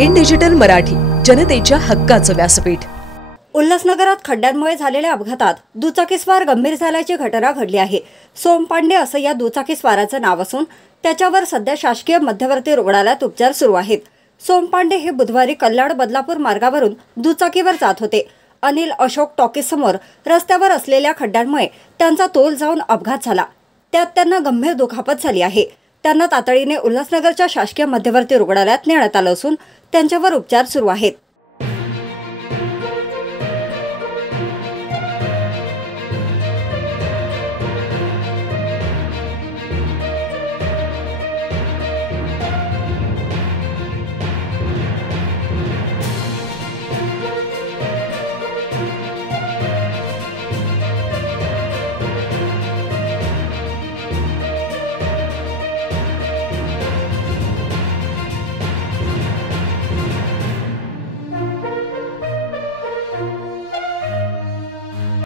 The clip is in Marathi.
इन डिजिटल मराठी, जनतेच्या हक्काचं व्यासपीठ। उल्हासनगरात खड्ड्यांमुळे झालेल्या अपघातात दुचाकीस्वार गंभीर झाल्याची घटना घडली आहे। सोम पांडे असं या दुचाकीस्वाराचं नाव असून त्याच्यावर सध्या शासकीय मध्यवर्ती रुग्णालयात उपचार सुरू आहेत। सोम पांडे हे बुधवारी कल्याण बदलापूर मार्गावरून दुचाकीवर जात होते। अनिल अशोक टॉकीज समोर रस्त्यावर असलेल्या खड्ड्यांमुळे त्यांचा तोल जाऊन अपघात झाला। त्यात त्यांना गंभीर दुखापत झाली आहे। त्यांना तातडीने उल्हासनगरच्या शासकीय मध्यवर्ती रुग्णालयात नेण्यात आलं असून त्यांच्यावर उपचार सुरू आहेत।